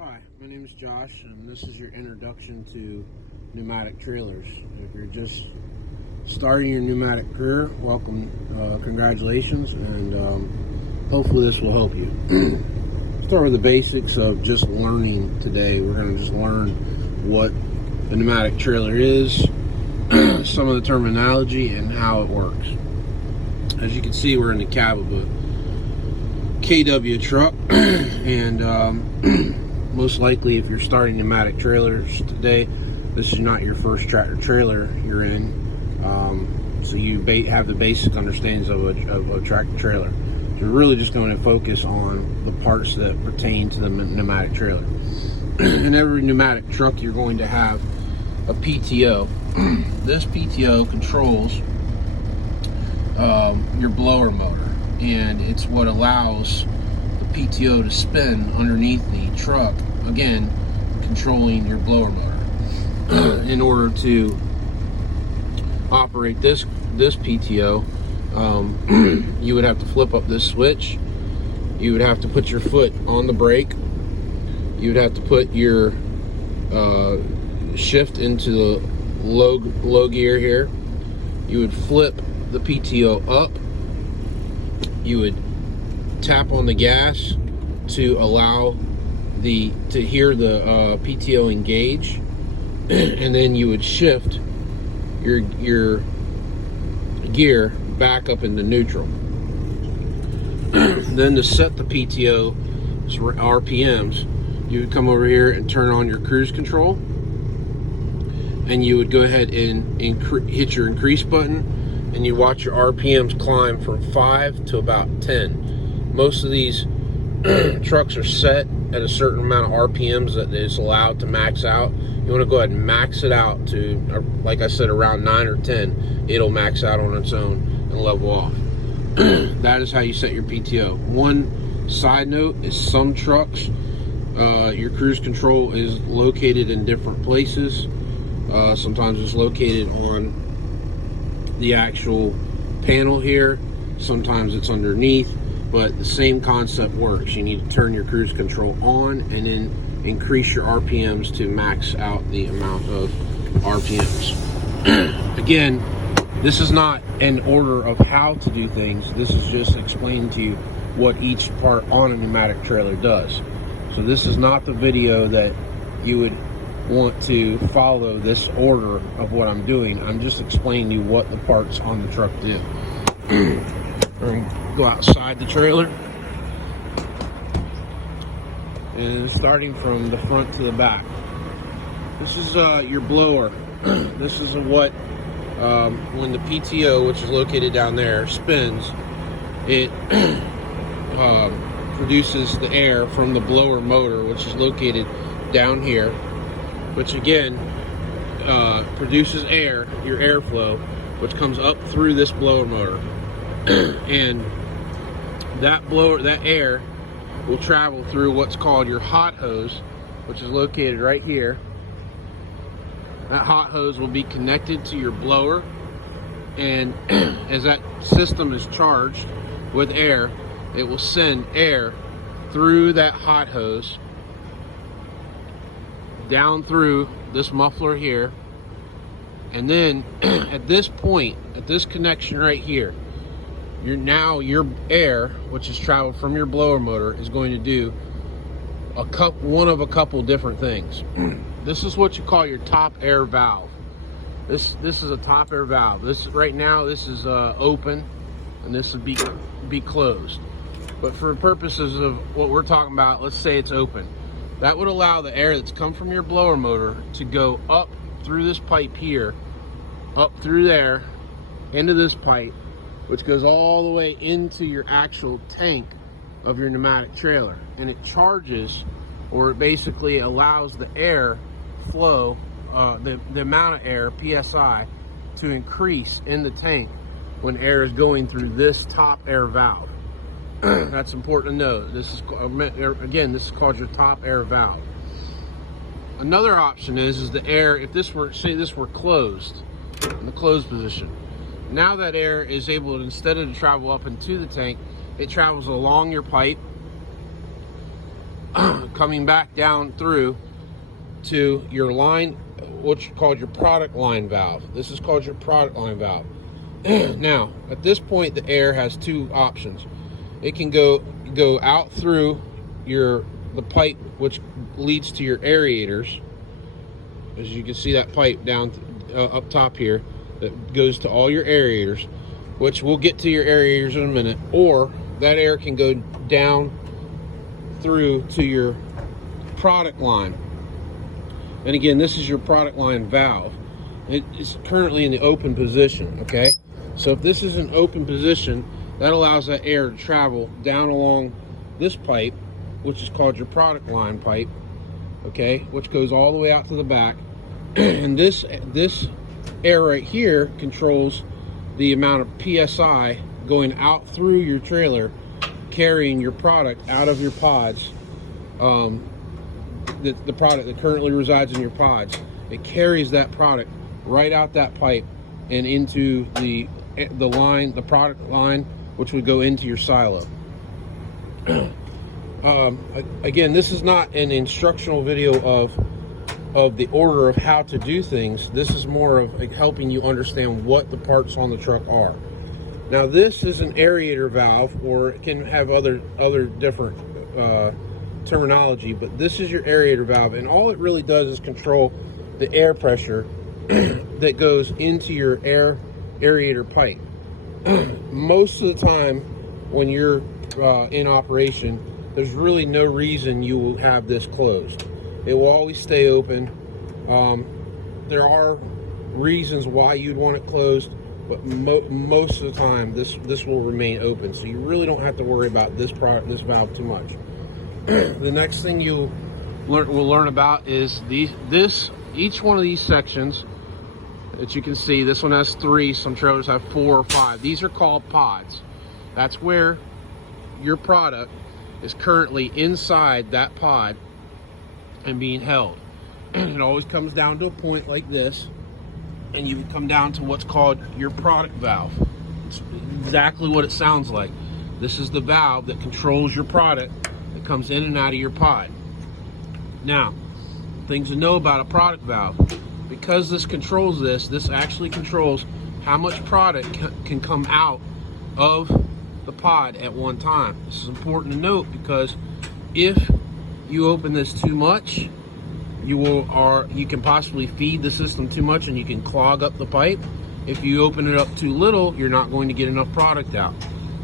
Hi, my name is Josh, and this is your introduction to pneumatic trailers. If you're just starting your pneumatic career, welcome, congratulations, and hopefully this will help you. Start with the basics of just learning today. We're going to just learn what a pneumatic trailer is, some of the terminology, and how it works. As you can see, we're in the cab of a KW truck, and most likely, if you're starting pneumatic trailers today, this is not your first tractor trailer you're in. So you have the basic understandings of a tractor trailer. So you're really just going to focus on the parts that pertain to the pneumatic trailer. In every pneumatic truck, you're going to have a PTO. This PTO controls your blower motor, and it's what allows the PTO to spin underneath the truck, again controlling your blower motor. In order to operate this PTO, you would have to flip up this switch. You would have to put your foot on the brake. You would have to put your shift into the low gear here. You would flip the PTO up. You would tap on the gas to allow to hear the PTO engage, and then you would shift your gear back up into neutral. Then to set the PTO RPMs, you would come over here and turn on your cruise control, and you would go ahead and hit your increase button, and you watch your RPMs climb from 5 to about 10. Most of these trucks are set at a certain amount of RPMs that is allowed to max out. You want to go ahead and max it out to, like I said, around 9 or 10. It'll max out on its own and level off. That is how you set your PTO. One side note is some trucks, your cruise control is located in different places. Sometimes it's located on the actual panel here, sometimes it's underneath, but the same concept works. You need to turn your cruise control on and then increase your RPMs to max out the amount of RPMs. Again, this is not an order of how to do things. This is just explaining to you what each part on a pneumatic trailer does. So this is not the video that you would want to follow this order of what I'm doing. I'm just explaining to you what the parts on the truck do. We're going to go outside the trailer, and starting from the front to the back. This is your blower. This is what when the PTO, which is located down there, spins, it produces the air from the blower motor, which is located down here, which again produces air, your airflow, which comes up through this blower motor. And that air will travel through what's called your hot hose, which is located right here. That hot hose will be connected to your blower, and as that system is charged with air, it will send air through that hot hose down through this muffler here, and then at this point, at this connection right here, your air, which has traveled from your blower motor, is going to do one of a couple different things. This is what you call your top air valve. This is a top air valve. Right now this is open, and this would be closed. But for purposes of what we're talking about, let's say it's open. That would allow the air that's come from your blower motor to go up through this pipe here, up through there, into this pipe, which goes all the way into your actual tank of your pneumatic trailer. And it charges, or it basically allows the air flow, the amount of air, PSI, to increase in the tank when air is going through this top air valve. That's important to know. This is, again, this is called your top air valve. Another option is the air, if this were, say this were closed, in the closed position. Now that air is able to, instead of to travel up into the tank, it travels along your pipe, coming back down through to your line, what's called your product line valve. This is called your product line valve. Now, at this point, the air has two options. It can go out through the pipe, which leads to your aerators. As you can see, that pipe down up top here that goes to all your aerators, which we'll get to your aerators in a minute. Or that air can go down through to your product line. And again, this is your product line valve. It is currently in the open position, okay? So if this is an open position, that allows that air to travel down along this pipe, which is called your product line pipe, okay, which goes all the way out to the back. And this air right here controls the amount of PSI going out through your trailer, carrying your product out of your pods. The product that currently resides in your pods, it carries that product right out that pipe and into the line, the product line, which would go into your silo. Again, this is not an instructional video of the order of how to do things. This is more of helping you understand what the parts on the truck are. Now, this is an aerator valve, or it can have other different terminology, but this is your aerator valve, and all it really does is control the air pressure that goes into your aerator pipe. Most of the time when you're in operation, there's really no reason you will have this closed. It will always stay open. There are reasons why you'd want it closed, but most of the time this will remain open, so you really don't have to worry about this valve too much. The next thing we'll learn about is each one of these sections that you can see. This one has 3, some trailers have 4 or 5. These are called pods. That's where your product is currently inside that pod and being held. It always comes down to a point like this, and you come down to what's called your product valve. It's exactly what it sounds like. This is the valve that controls your product that comes in and out of your pod. Now, things to know about a product valve. Because this controls this actually controls how much product can come out of the pod at one time. This is important to note, because if you open this too much, you can possibly feed the system too much and you can clog up the pipe. If you open it up too little, you're not going to get enough product out.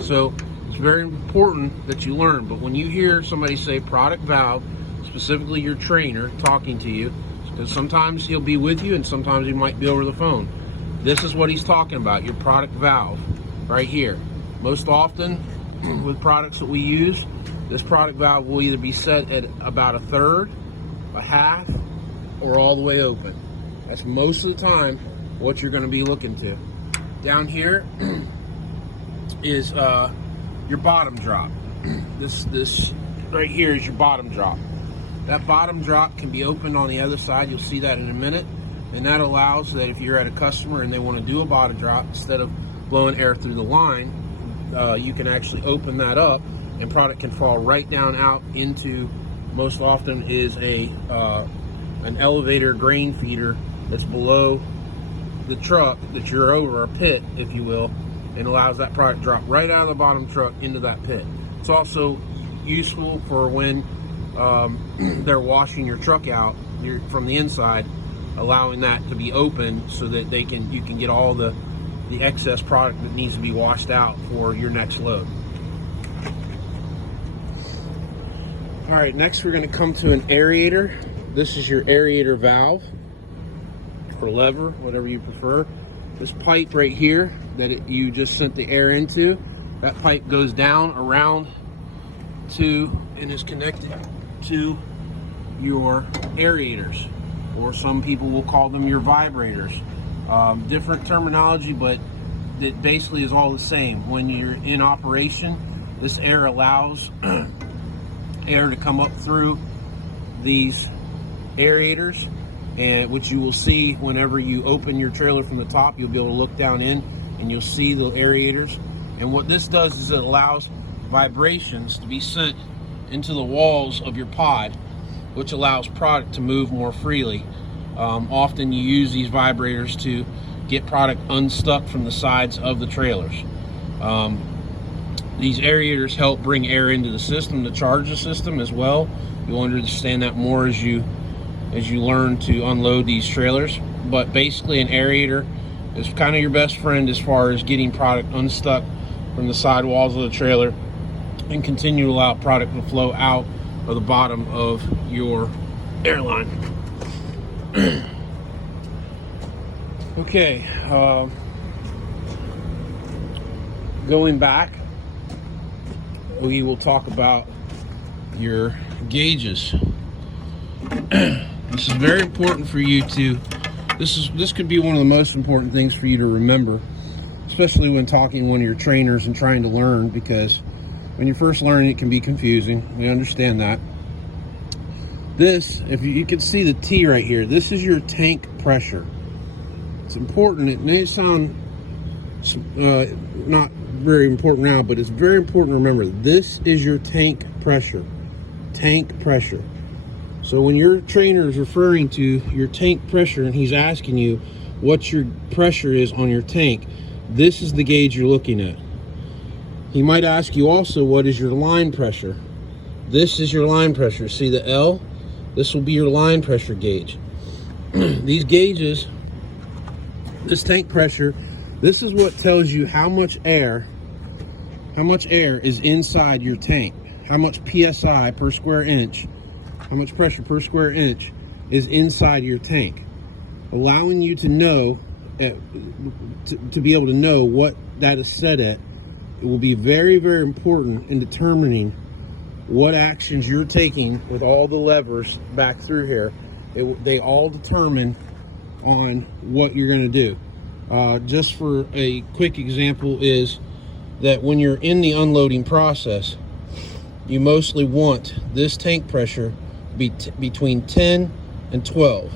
So it's very important that you learn. But when you hear somebody say product valve, specifically your trainer talking to you, because sometimes he'll be with you and sometimes he might be over the phone, this is what he's talking about, your product valve right here. Most often with products that we use, this product valve will either be set at about 1/3, 1/2, or all the way open. That's most of the time what you're going to be looking to. Down here is your bottom drop. This right here is your bottom drop. That bottom drop can be opened on the other side. You'll see that in a minute. And that allows that if you're at a customer and they want to do a bottom drop, instead of blowing air through the line, you can actually open that up and product can fall right down out into, most often is an elevator grain feeder that's below the truck that you're over, a pit, if you will, and allows that product drop right out of the bottom truck into that pit. It's also useful for when they're washing your truck out from the inside, allowing that to be open so that you can get all the excess product that needs to be washed out for your next load. All right, next we're going to come to an aerator. This is your aerator valve, or lever, whatever you prefer. This pipe right here that you just sent the air into, that pipe goes down around to and is connected to your aerators, or some people will call them your vibrators. Different terminology, but it basically is all the same. When you're in operation, this air allows air to come up through these aerators, and which you will see whenever you open your trailer from the top. You'll be able to look down in and you'll see the aerators. And what this does is it allows vibrations to be sent into the walls of your pod which allows product to move more freely. Often you use these vibrators to get product unstuck from the sides of the trailers. These aerators help bring air into the system to charge the system as well. You'll understand that more as you learn to unload these trailers. But basically, an aerator is kind of your best friend as far as getting product unstuck from the side walls of the trailer and continue to allow product to flow out of the bottom of your airline. Okay, going back, we will talk about your gauges. This is very important for you to, this could be one of the most important things for you to remember, especially when talking to one of your trainers and trying to learn, because when you're first learning it can be confusing. We understand that. This, if you can see the T right here, this is your tank pressure. It's important. It may sound not very important now, but it's very important to remember. This is your tank pressure. Tank pressure. So when your trainer is referring to your tank pressure and he's asking you what your pressure is on your tank, this is the gauge you're looking at. He might ask you also, what is your line pressure? This is your line pressure. See the L? This will be your line pressure gauge. These gauges, this tank pressure, this is what tells you how much air is inside your tank, how much PSI per square inch, how much pressure per square inch is inside your tank, allowing you to know, to be able to know what that is set at. It will be very, very important in determining what actions you're taking with all the levers back through here. They all determine on what you're going to do. Just for a quick example is that when you're in the unloading process, you mostly want this tank pressure be between 10 and 12.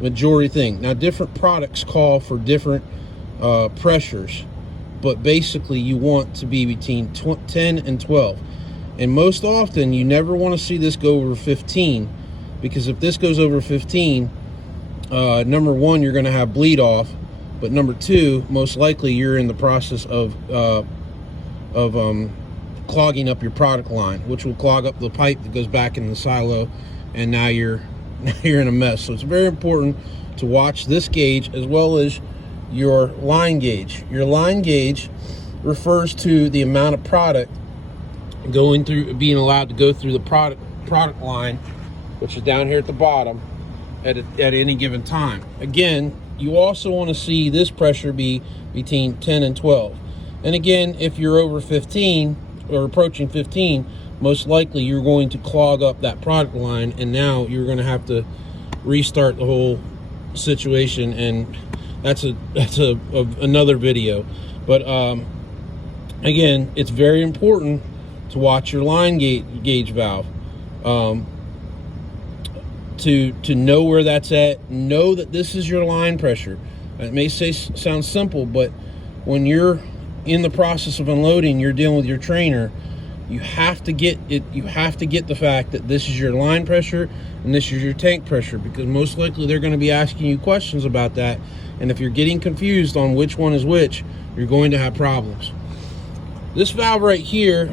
Majority thing. Now, different products call for different pressures, but basically you want to be between 10 and 12. And most often you never want to see this go over 15, because if this goes over 15, number one, you're going to have bleed off, but number two, most likely you're in the process of clogging up your product line, which will clog up the pipe that goes back in the silo, and now you're in a mess. So it's very important to watch this gauge as well as your line gauge. Your line gauge refers to the amount of product going through, being allowed to go through the product line, which is down here at the bottom at any given time. Again, you also want to see this pressure be between 10 and 12. And again, if you're over 15 or approaching 15, most likely you're going to clog up that product line, and now you're going to have to restart the whole situation, and that's another video. But again, it's very important to watch your line gauge valve, to know where that's at. Know that this is your line pressure. It may sound simple, but when you're in the process of unloading, you're dealing with your trainer, you have to get it. You have to get the fact that this is your line pressure and this is your tank pressure, because most likely they're going to be asking you questions about that. And if you're getting confused on which one is which, you're going to have problems. This valve right here,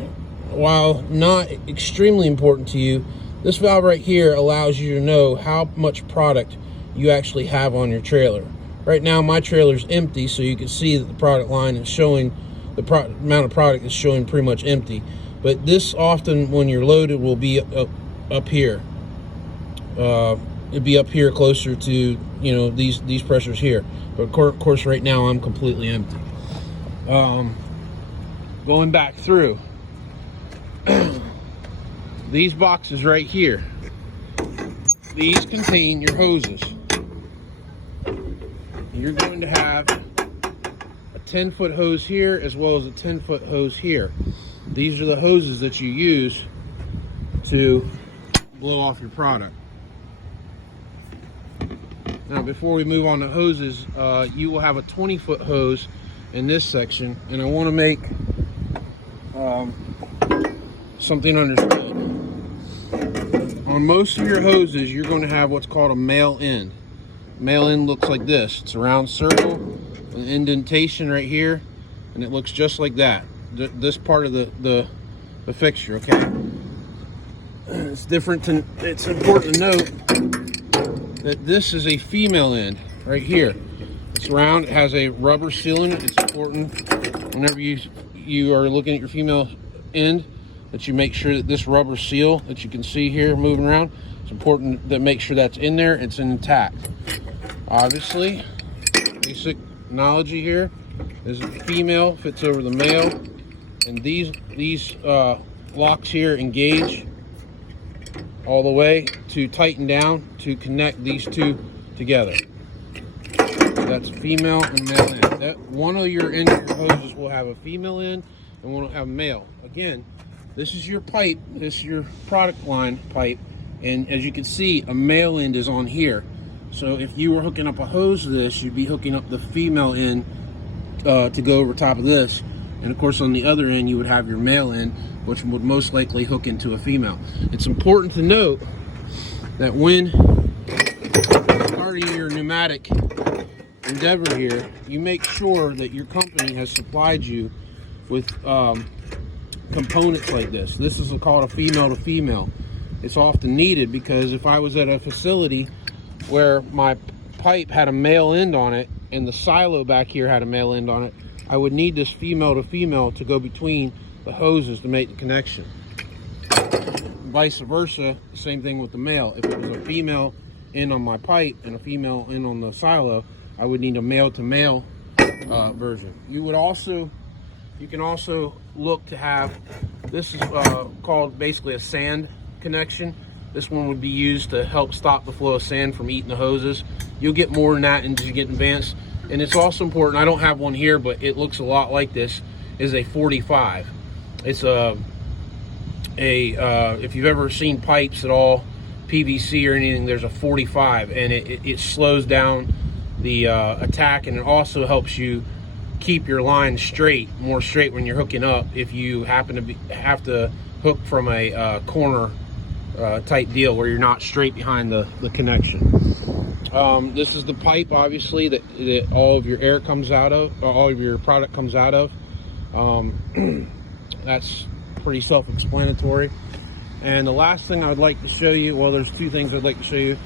while not extremely important to you, this valve right here allows you to know how much product you actually have on your trailer. Right now my trailer's empty, so you can see that the product line is showing, the amount of product is showing pretty much empty. But this often, when you're loaded, will be up here. It'd be up here closer to, you know, these pressures here. But of course right now I'm completely empty. Going back through, these boxes right here, these contain your hoses. You're going to have a 10-foot hose here as well as a 10-foot hose here. These are the hoses that you use to blow off your product. Now, before we move on to hoses, you will have a 20-foot hose in this section, and I want to make something understood. on most of your hoses, you're going to have what's called a male end. Male end looks like this. It's a round circle, an indentation right here, and it looks just like that. This part of the fixture, okay? It's different. It's important to note that this is a female end right here. It's round. It has a rubber seal in it. It's important whenever you are looking at your female end that you make sure that this rubber seal that you can see here moving around, it's important to make sure that's in there, it's intact. Obviously, basic knowledge here is the female fits over the male, and these locks here engage all the way to tighten down to connect these two together. That's female and male end. One of your end of your hoses will have a female end and one will have a male. Again, this is your pipe, this is your product line pipe, and as you can see, a male end is on here. So if you were hooking up a hose to this, you'd be hooking up the female end to go over top of this. And of course on the other end you would have your male end, which would most likely hook into a female. It's important to note that when starting your pneumatic endeavor here, you make sure that your company has supplied you with components like this. This is called a female to female. It's often needed because if I was at a facility where my pipe had a male end on it and the silo back here had a male end on it, I would need this female to female to go between the hoses to make the connection. Vice versa, same thing with the male. If it was a female end on my pipe and a female end on the silo, I would need a male to male version. You can also look to have, this is called basically a sand connection. This one would be used to help stop the flow of sand from eating the hoses. You'll get more than that as you get advanced. And it's also important, I don't have one here, but it looks a lot like this, is a 45. It's if you've ever seen pipes at all, PVC or anything, there's a 45, and it slows down the attack, and it also helps you keep your line more straight when you're hooking up if you happen to have to hook from a corner type deal where you're not straight behind the connection. This is the pipe, obviously, that all of your air comes out of, or all of your product comes out of. That's pretty self-explanatory. And the last thing I'd like to show you, well, there's two things I'd like to show you.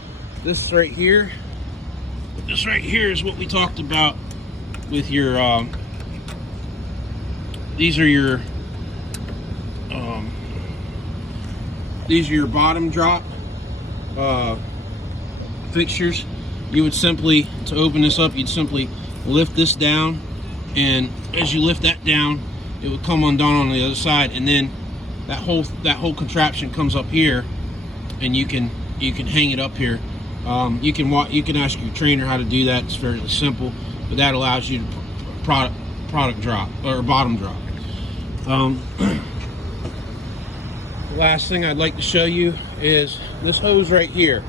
This right here is what we talked about with your these are your bottom drop fixtures. You would simply, to open this up, you'd simply lift this down, and as you lift that down, it would come undone on the other side, and then that whole contraption comes up here, and you can hang it up here. You can ask your trainer how to do that. It's fairly simple, but that allows you to product drop or bottom drop. The last thing I'd like to show you is this hose right here.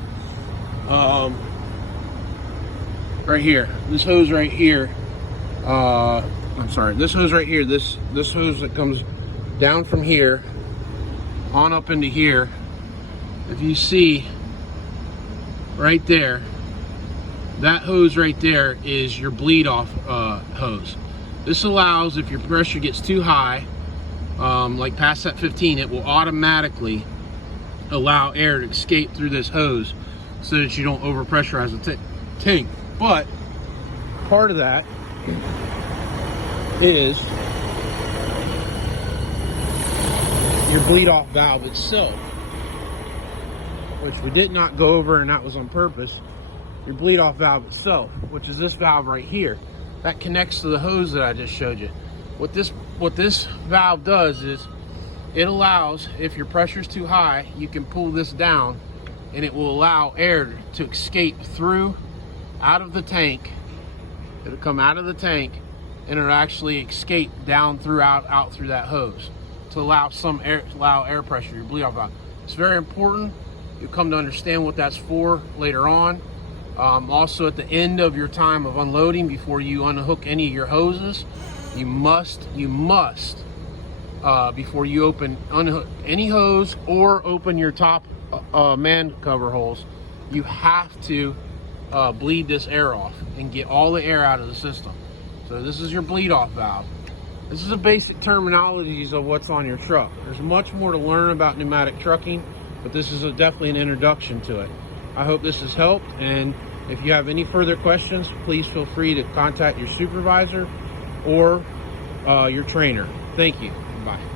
This hose right here. I'm sorry. This hose right here. This hose that comes down from here on up into here. If you see right there, that hose right there is your bleed off hose. This allows, if your pressure gets too high, like past that 15, it will automatically allow air to escape through this hose so that you don't overpressurize the tank. But part of that is your bleed off valve itself, which we did not go over, and that was on purpose. Your bleed off valve itself, which is this valve right here, that connects to the hose that I just showed you. What this valve does is it allows, if your pressure is too high, you can pull this down and it will allow air to escape through out of the tank. It'll come out of the tank and it'll actually escape down out through that hose to allow air pressure, your bleed off valve. It's very important. You'll come to understand what that's for later on. Also, at the end of your time of unloading, before you unhook any of your hoses, you must before you unhook any hose or open your top man cover holes, you have to bleed this air off and get all the air out of the system. So this is your bleed off valve. This is the basic terminologies of what's on your truck. There's much more to learn about pneumatic trucking, but this is definitely an introduction to it. I hope this has helped, and if you have any further questions, please feel free to contact your supervisor or your trainer. Thank you. Bye.